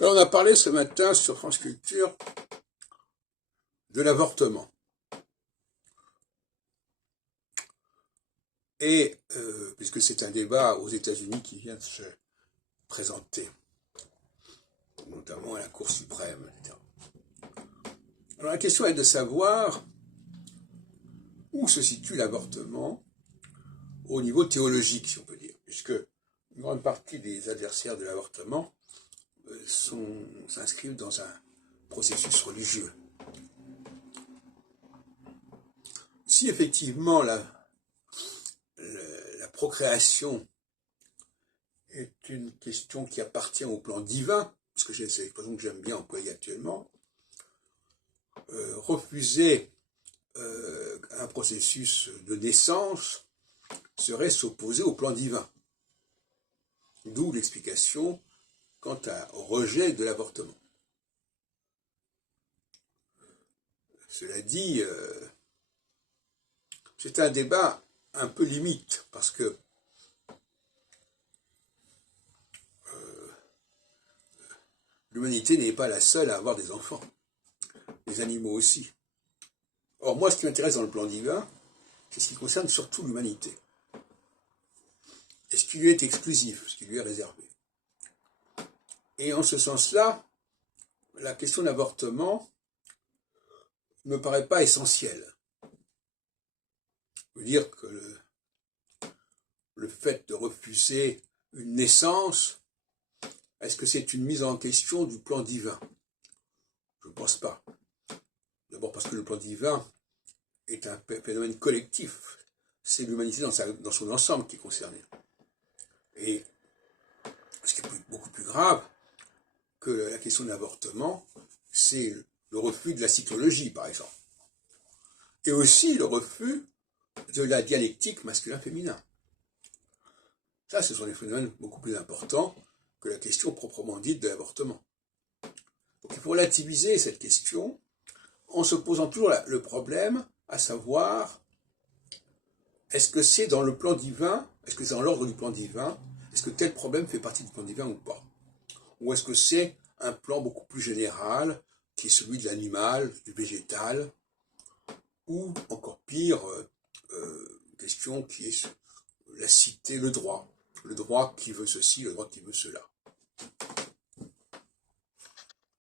Alors, on a parlé ce matin sur France Culture de l'avortement. Et puisque c'est un débat aux États-Unis qui vient de se présenter, notamment à la Cour suprême, etc. Alors la question est de savoir où se situe l'avortement au niveau théologique, si on peut dire, puisque une grande partie des adversaires de l'avortement s'inscrivent dans un processus religieux. Si effectivement la procréation est une question qui appartient au plan divin, parce que c'est l'expression que j'aime bien employer actuellement, refuser un processus de naissance serait s'opposer au plan divin. D'où l'explication quant au rejet de l'avortement. Cela dit, c'est un débat un peu limite, parce que l'humanité n'est pas la seule à avoir des enfants. Les animaux aussi. Or, moi, ce qui m'intéresse dans le plan divin, c'est ce qui concerne surtout l'humanité. Et ce qui lui est exclusif, ce qui lui est réservé. Et en ce sens-là, la question de l'avortement ne me paraît pas essentielle. Je veux dire que le fait de refuser une naissance, est-ce que c'est une mise en question du plan divin? Je ne pense pas. D'abord parce que le plan divin est un phénomène collectif. C'est l'humanité dans son ensemble qui est concernée. Et ce qui est beaucoup plus grave que la question de l'avortement, c'est le refus de la cyclologie, par exemple. Et aussi le refus de la dialectique masculin-féminin. Ça, ce sont des phénomènes beaucoup plus importants que la question proprement dite de l'avortement. Donc il faut relativiser cette question en se posant toujours le problème, à savoir, est-ce que c'est dans le plan divin, est-ce que c'est dans l'ordre du plan divin, est-ce que tel problème fait partie du plan divin ou pas? Ou est-ce que c'est un plan beaucoup plus général, qui est celui de l'animal, du végétal, ou encore pire, question qui est la cité, le droit qui veut ceci, le droit qui veut cela.